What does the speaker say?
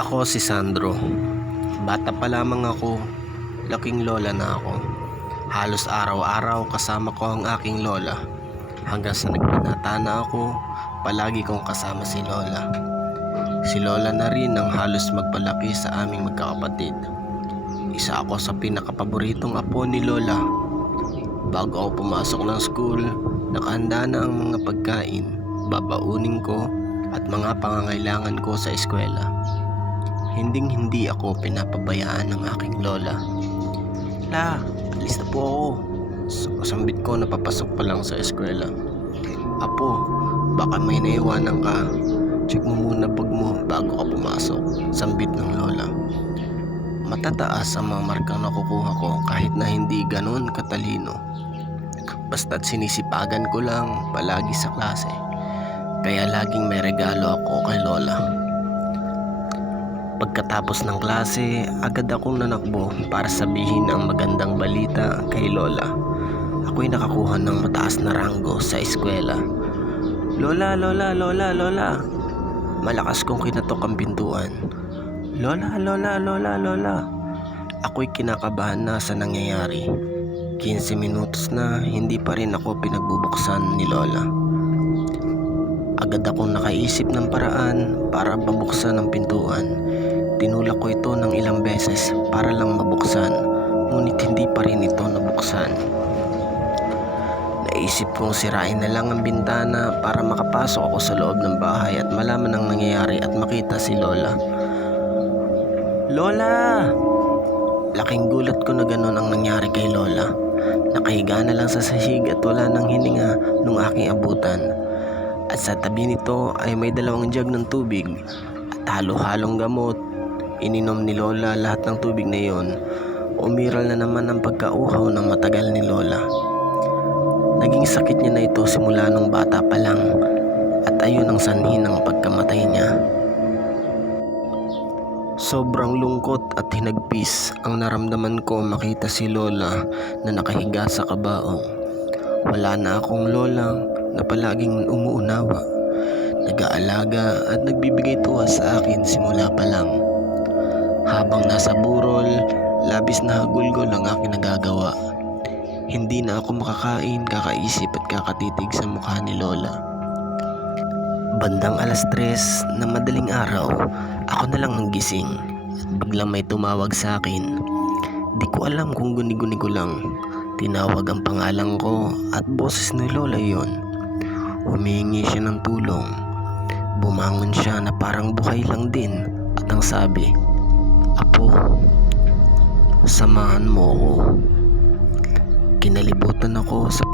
Ako si Sandro. Bata pa lamang ako, laking lola na ako. Halos araw-araw kasama ko ang aking lola. Hanggang sa nagbinata na ako, palagi kong kasama si lola. Si lola na rin ang halos magpalaki sa aming magkakapatid. Isa ako sa pinakapaboritong apo ni lola. Bago ako pumasok ng school, nakahanda na ang mga pagkain, babaunin ko at mga pangangailangan ko sa eskwela. Hinding-hindi ako pinapabayaan ng aking lola. La, alis na po ako. Sambit ko napapasok pa lang sa eskwela. Apo, baka may naiwanan ka. Check mo muna bag mo bago ka pumasok. Sambit ng lola. Matataas ang mga markang nakukuha ko kahit na hindi ganoon katalino. Basta't sinisipagan ko lang palagi sa klase. Kaya laging may regalo ako kay lola. Pagkatapos ng klase, agad akong nanakbo para sabihin ang magandang balita kay lola. Ako'y nakakuha ng mataas na ranggo sa eskwela. Lola, lola, lola, lola. Malakas kong kinatok ang pintuan. Lola, lola, lola, lola. Ako'y kinakabahan na sa nangyayari. 15 minutos na hindi pa rin ako pinagbubuksan ni lola. Agad akong nakaisip ng paraan para mabuksan ang pintuan. Tinulak ko ito ng ilang beses para lang mabuksan, ngunit hindi pa rin ito nabuksan. Naisip kong sirain na lang ang bintana para makapasok ako sa loob ng bahay at malaman ang nangyayari at makita si lola. Lola! Laking gulat ko na ganon ang nangyari kay lola. Nakahiga na lang sa sahig at wala nang hininga nung aking abutan. At sa tabi nito ay may 2 jug ng tubig at halo-halong gamot. Ininom ni lola lahat ng tubig na iyon. Umiral na naman ang pagkauhaw ng matagal ni lola. Naging sakit niya na ito simula nung bata pa lang at ayun ang sanhi ng pagkamatay niya. Sobrang lungkot at hinagpis ang naramdaman ko makita si lola na nakahiga sa kabaong. Wala na akong lola na palaging umuunawa, nag-aalaga at nagbibigay tuwa sa akin simula pa lang. Habang nasa burol, labis na hagulgol ang aking nagagawa. Hindi na ako makakain, kakaisip at kakatitig sa mukha ni lola. Bandang 3:00 na madaling araw, ako na lang ang gising at biglang may tumawag sa akin. Di ko alam kung guni-guni ko lang. Tinawag ang pangalan ko at boses ni lola yon. Humihingi siya ng tulong. Bumangon siya na parang buhay lang din at ang sabi, Apo, samahan mo ako. Kinalibutan ako sa